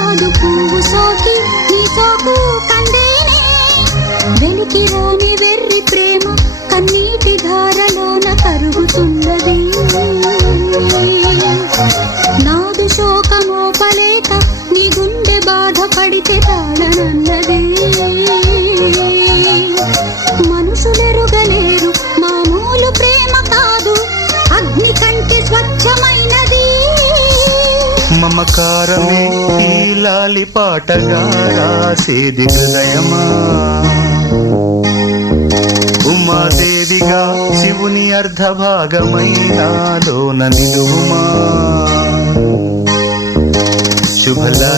కాదు పువ్వు సోకి నీ సోకు కందేనే వెలికి రాని వెర్రి ప్రేమ కన్నీటి ధారలోన కరుగుతున్నది నాదు శోకమోపలేక నీ గుండె బాధపడితే తాళనన్నది మనుషులెరుగలేరు మామూలు ప్రేమ కాదు అగ్ని కంటే స్వచ్ఛమైనది మమకారమే ఈ లాలి పాటగా రాసేది హృదయమా ఉమాదేవిగా శివుని అర్ధభాగమైనాలోన నిలువుమా శుభలా